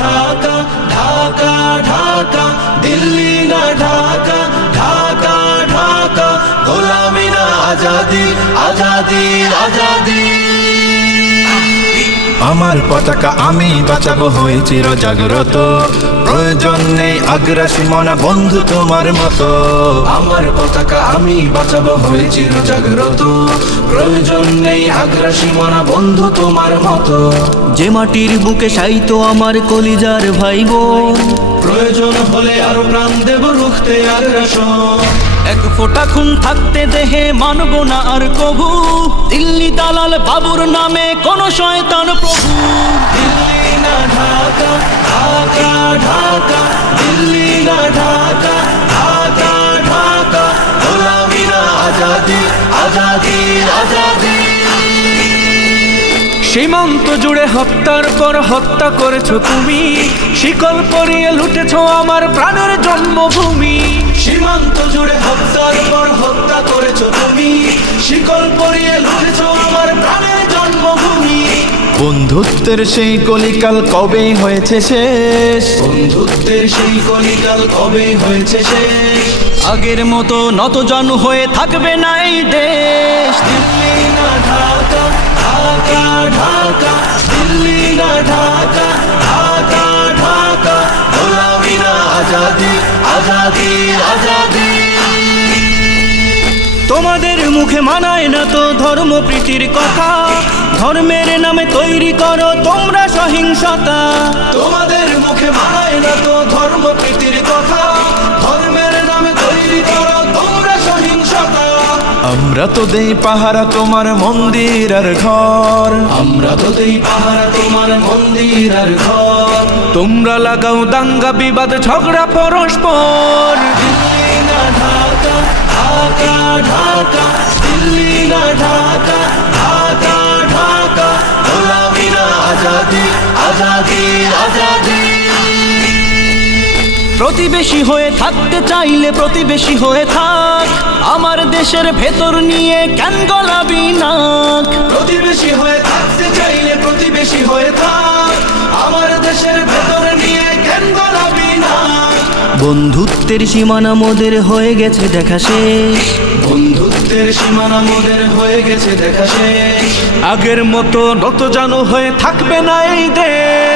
ঢাকা, ঢাকা ঢাকা, দিল্লি না ঢাকা, ঢাকা ঢাকা, গোলামি না আজাদি, আজাদি আজাদি। আমার পতাকা আমি বাঁচাবো হয়ে চির জাগ্রত, প্রয়োজন নেই আগ্রাসী মনা বন্ধু তোমার মতো। আমার পতাকা আমি বাঁচাবো হয়ে চির জাগ্রত, প্রয়োজন নেই আগ্রাসী মনা বন্ধু তোমার মতো। যে মাটির বুকে সাইতো আমার কলিজার ভাই বোন, প্রয়োজন হলে আরো প্রাণ দেব রুখতে আগ্রাসন। এক ফোঁটা খুন থাকতে দেহে মানব না আর কভু, দিল্লি দালাল বাবুর নামে কোন শয়তান প্রভু। দিল্লি না ঢাকা, ঢাকা ঢাকা, দিল্লি না ঢাকা, ঢাকা ঢাকা, গোলামি না আজাদি, আজাদি আজাদি। সীমান্ত জুড়ে হত্যার পর হত্যা করেছো তুমি, শিকল পরিয়ে লুটেছো আমার প্রাণের জন্মভূমি। সীমান্ত জুড়ে হত্যার পর হত্যা করেছো তুমি, শিকল পরিয়ে লুটেছো আমার প্রাণের জন্মভূমি। বন্ধুত্বের সেই কলিকাল কবে হয়েছে শেষ, বন্ধুত্বের সেই কলিকাল কবে হয়েছে শেষ। আগের মতো নতজানু হয়ে থাকবে না এই দেশ। দিল্লি না ঢাকা, ঢাকা ঢাকা, দিল্লি না ঢাকা, ঢাকা ঢাকা, গোলামি না আজাদি, আজাদি আজাদি। তোমাদের মুখে মানায় না তো ধর্মপ্রীতির কথা, ধর্মের নামে তৈরি করো তোমরা সহিংসতা। তোমাদের মুখে মানায় না তো ধর্মপ্রীতির কথা, ধর্মের নামে তৈরি করো তোমরা সহিংসতা। আমরা তো দেই পাহারা তোমার মন্দির আর ঘর, আমরা তো দেই পাহারা তোমার মন্দির আর ঘর। তোমরা লাগাও দাঙ্গা বিবাদ ঝগড়া পরস্পর। দিল্লি না ঢাকা, ঢাকা ঢাকা, দিল্লি না ঢাকা, ঢাকা ঢাকা, গোলামি না আজাদি, আজাদি আজাদি। প্রতিবেশী হয়ে থাকতে চাইলে প্রতিবেশী হয়ে থাক, আমার দেশের ভেতর নিয়ে কেন গলাবি নাক। প্রতিবেশী হয়ে থাকতে চাইলে প্রতিবেশী হয়ে থাক, আমার দেশের ভেতর নিয়ে কেন গলাবি না। বন্ধুত্বের সীমানা মোদের হয়ে গেছে দেখা শেষ, বন্ধুত্বের সীমানা মোদের হয়ে গেছে দেখা শেষ। আগের মতো নতজানু হয়ে থাকবে না এই দেশ।